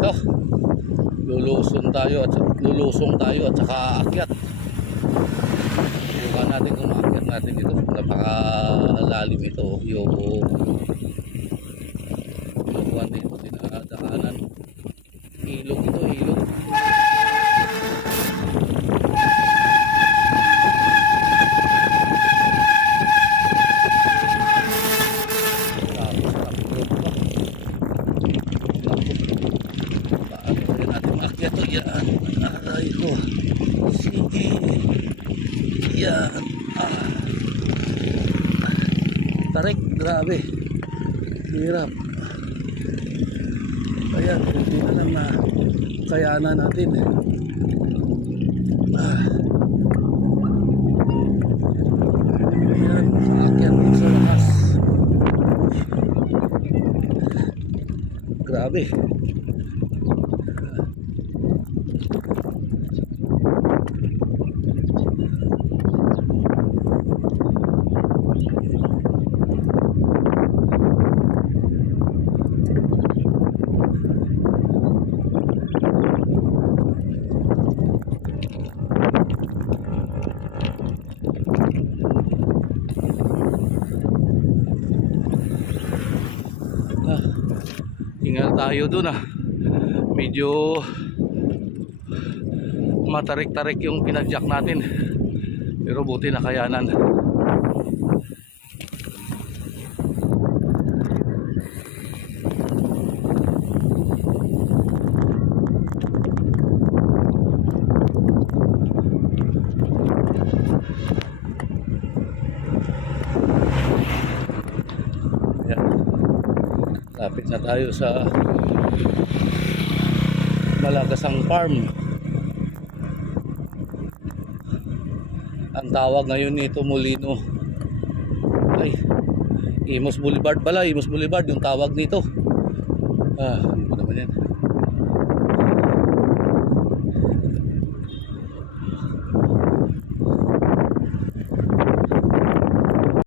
dito. Lulusong tayo at saka aakyat. Subukan natin kung maakyat natin dito. Napakalalim ito yung buwan dito, dinadaanan. Ilog ito, ilog. Yan, aray ko. Sige. Yan. Tarik, grabe. Hirap. Ayan, hindi na lang na kayanan natin. Ayan, aakyat din sa lakas. Grabe. Ingat tayo dun medyo matarik-tarik yung pinagjack natin, pero buti nakayanan. Lapit na tayo sa Malagasang Farm. Ang tawag ngayon nito Molino ay Imus Boulevard pala. Imus Boulevard yung tawag nito. Ano naman yan?